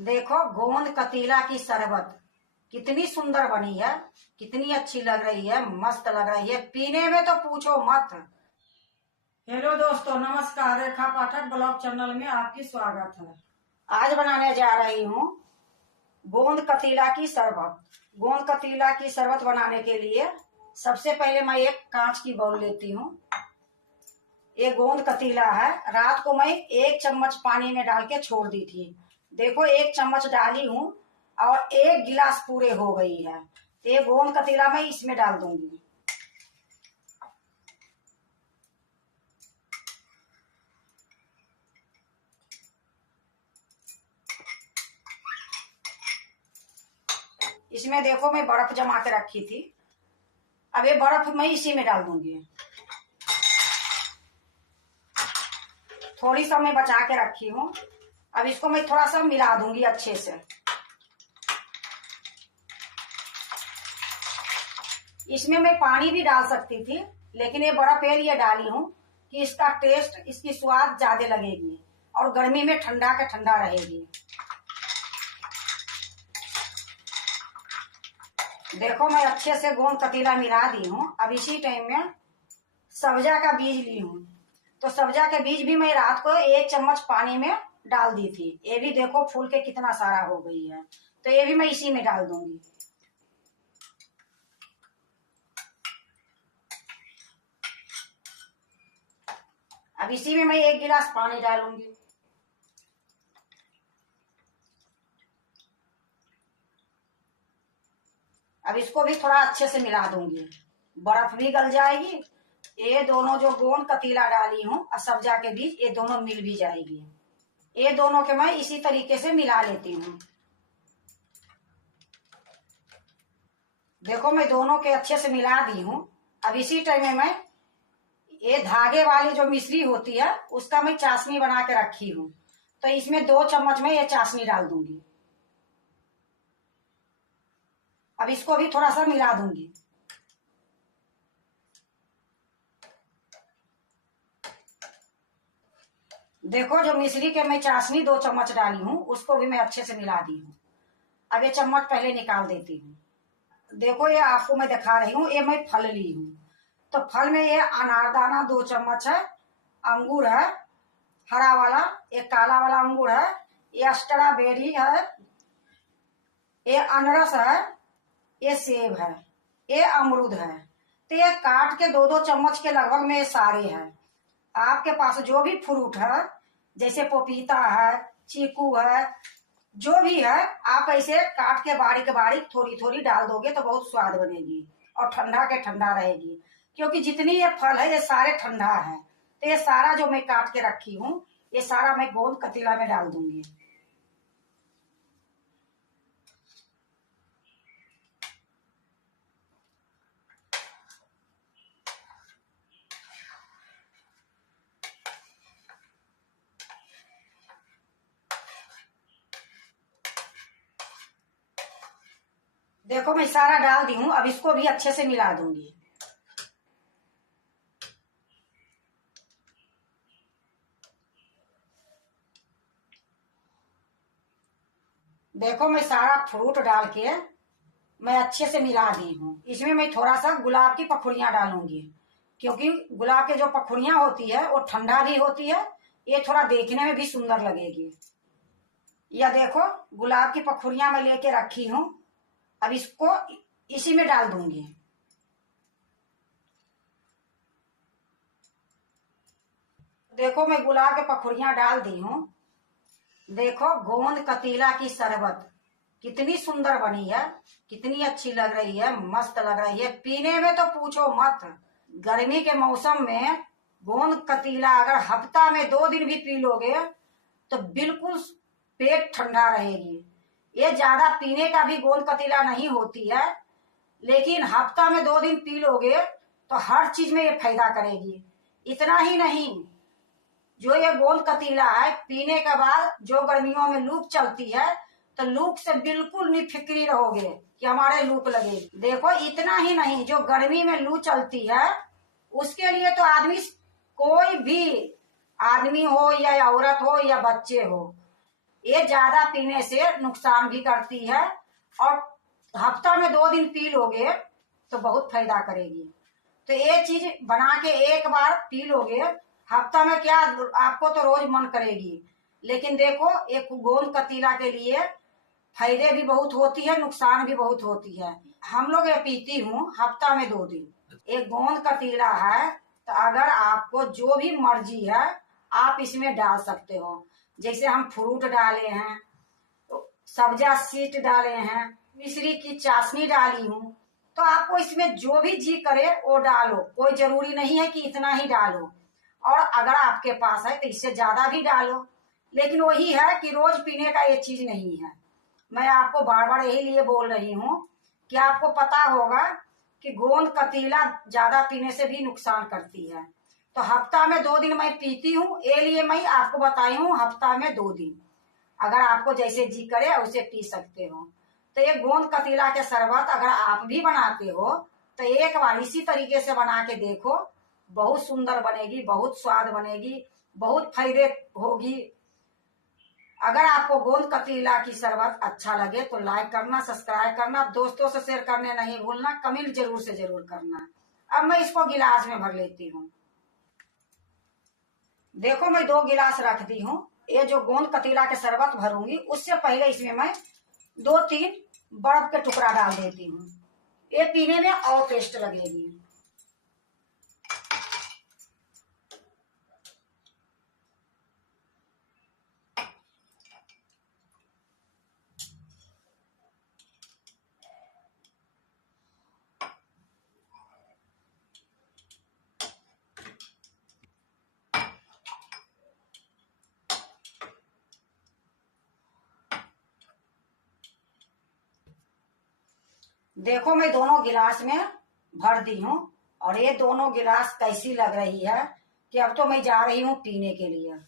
देखो गोंद कतीला की शरबत कितनी सुंदर बनी है, कितनी अच्छी लग रही है, मस्त लग रही है, पीने में तो पूछो मत। हेलो दोस्तों, नमस्कार। रेखा पाठक ब्लॉग चैनल में आपकी स्वागत है। आज बनाने जा रही हूँ गोंद कतीला की शरबत। गोंद कतीला की शरबत बनाने के लिए सबसे पहले मैं एक कांच की बाउल लेती हूँ। ये गोंद कतीला है, रात को मैं 1 चम्मच पानी में डाल के छोड़ दी थी। देखो 1 चम्मच डाली हूँ और 1 गिलास पूरे हो गई है। तो ये गोंद कतीला मैं इसमें डाल दूंगी। इसमें देखो मैं बर्फ जमा के रखी थी, अब ये बर्फ मैं इसी में डाल दूंगी। थोड़ी सा मैं बचा के रखी हूँ, अब इसको मैं थोड़ा सा मिला दूंगी अच्छे से। इसमें मैं पानी भी डाल सकती थी, लेकिन ये बर्फ ये लिए डाली हूँ कि इसका टेस्ट, इसकी स्वाद ज्यादा लगेगी और गर्मी में ठंडा के ठंडा रहेगी। देखो मैं अच्छे से गोंद कतीला मिला दी हूँ। अब इसी टाइम में सब्जा का बीज ली हूँ, तो सब्जा के बीज भी मैं रात को 1 चम्मच पानी में डाल दी थी। ये भी देखो फूल के कितना सारा हो गई है, तो ये भी मैं इसी में डाल दूंगी। अब इसी में मैं 1 गिलास पानी डालूंगी। अब इसको भी थोड़ा अच्छे से मिला दूंगी, बर्फ भी गल जाएगी। ये दोनों जो गोंद कतीला डाली हूँ और सब्जा के बीज, ये दोनों मिल भी जाएगी। ये दोनों के मैं इसी तरीके से मिला लेती हूँ। देखो मैं दोनों के अच्छे से मिला दी हूँ। अब इसी टाइम में मैं ये धागे वाली जो मिश्री होती है उसका मैं चाशनी बना के रखी हूँ, तो इसमें 2 चम्मच में ये चाशनी डाल दूंगी। अब इसको भी थोड़ा सा मिला दूंगी। देखो जो मिश्री के मैं चाशनी 2 चम्मच डाली हूँ उसको भी मैं अच्छे से मिला दी हूँ। अब ये चम्मच पहले निकाल देती हूँ। देखो ये आपको मैं दिखा रही हूँ, ये मैं फल ली हूँ। तो फल में ये अनारदाना 2 चम्मच है, अंगूर है हरा वाला, ये काला वाला अंगूर है, ये स्ट्रॉबेरी है, ये अनरस है, ये सेब है, ये अमरूद है। तो ये काट के 2-2 चम्मच के लगभग में ये सारे हैं। आपके पास जो भी फ्रूट है, जैसे पपीता है, चीकू है, जो भी है, आप ऐसे काट के बारीक बारीक थोड़ी थोड़ी डाल दोगे तो बहुत स्वाद बनेगी और ठंडा के ठंडा रहेगी। क्योंकि जितनी ये फल है ये सारे ठंडा है। तो ये सारा जो मैं काट के रखी हूँ ये सारा मैं गोंद कतीला में डाल दूंगी। देखो मैं सारा डाल दी हूँ, अब इसको भी अच्छे से मिला दूंगी। देखो मैं सारा फ्रूट डाल के मैं अच्छे से मिला दी हूँ। इसमें मैं थोड़ा सा गुलाब की पखुड़ियां डालूंगी, क्योंकि गुलाब के जो पखुड़ियां होती है वो ठंडा भी होती है, ये थोड़ा देखने में भी सुंदर लगेगी। यह देखो गुलाब की पखुड़ियां मैं लेके रखी हूँ, अब इसको इसी में डाल दूंगी। देखो मैं गुलाब के पखुड़ियां डाल दी हूँ। देखो गोंद कतीला की शरबत कितनी सुंदर बनी है, कितनी अच्छी लग रही है, मस्त लग रही है, पीने में तो पूछो मत। गर्मी के मौसम में गोंद कतीला अगर हफ्ता में 2 दिन भी पी लोगे तो बिल्कुल पेट ठंडा रहेगी। ये ज्यादा पीने का भी गोंद कतीला नहीं होती है, लेकिन हफ्ता में 2 दिन पी लोगे तो हर चीज में ये फायदा करेगी। इतना ही नहीं, जो ये गोंद कतीला है पीने के बाद जो गर्मियों में लू चलती है तो लू से बिल्कुल निफिक्री रहोगे कि हमारे लू लगेगी। देखो इतना ही नहीं, जो गर्मी में लू चलती है उसके लिए तो कोई भी आदमी हो या औरत हो या बच्चे हो, ये ज्यादा पीने से नुकसान भी करती है, और हफ्ता में 2 दिन पी लोगे तो बहुत फायदा करेगी। तो ये चीज बना के एक बार पी लोगे, हफ्ता में क्या, आपको तो रोज मन करेगी। लेकिन देखो, एक गोंद कतीला के लिए फायदे भी बहुत होती है, नुकसान भी बहुत होती है। हम लोग ये पीती हूँ हफ्ता में 2 दिन। एक गोंद कतीला है, तो अगर आपको जो भी मर्जी है आप इसमें डाल सकते हो। जैसे हम फ्रूट डाले हैं, तो सब्जा सीड डाले हैं, मिश्री की चाशनी डाली हूँ, तो आपको इसमें जो भी जी करे वो डालो, कोई जरूरी नहीं है कि इतना ही डालो। और अगर आपके पास है तो इससे ज्यादा भी डालो, लेकिन वही है कि रोज पीने का ये चीज नहीं है। मैं आपको बार बार यही लिए बोल रही हूँ कि आपको पता होगा कि गोंद कतीला ज्यादा पीने से भी नुकसान करती है। तो हफ्ता में 2 दिन मैं पीती हूँ, ये लिए मैं आपको बताई हूँ हफ्ता में 2 दिन। अगर आपको जैसे जी करे उसे पी सकते हो। तो ये गोंद कतीला के शरबत अगर आप भी बनाते हो तो एक बार इसी तरीके से बना के देखो, बहुत सुंदर बनेगी, बहुत स्वाद बनेगी, बहुत फायदे होगी। अगर आपको गोंद कतीला की शरबत अच्छा लगे तो लाइक करना, सब्सक्राइब करना, दोस्तों से शेयर करने नहीं भूलना, कमेंट जरूर से जरूर करना। अब मैं इसको गिलास में भर लेती हूँ। देखो, मैं 2 गिलास रख दी हूँ। ये जो गोंद कतीला के शरबत भरूंगी उससे पहले इसमें मैं 2-3 बर्फ के टुकड़ा डाल देती हूँ। ये पीने में और टेस्ट लगेगी। देखो, मैं दोनों गिलास में भर दी हूँ, और ये दोनों गिलास कैसी लग रही है कि अब तो मैं जा रही हूँ पीने के लिए।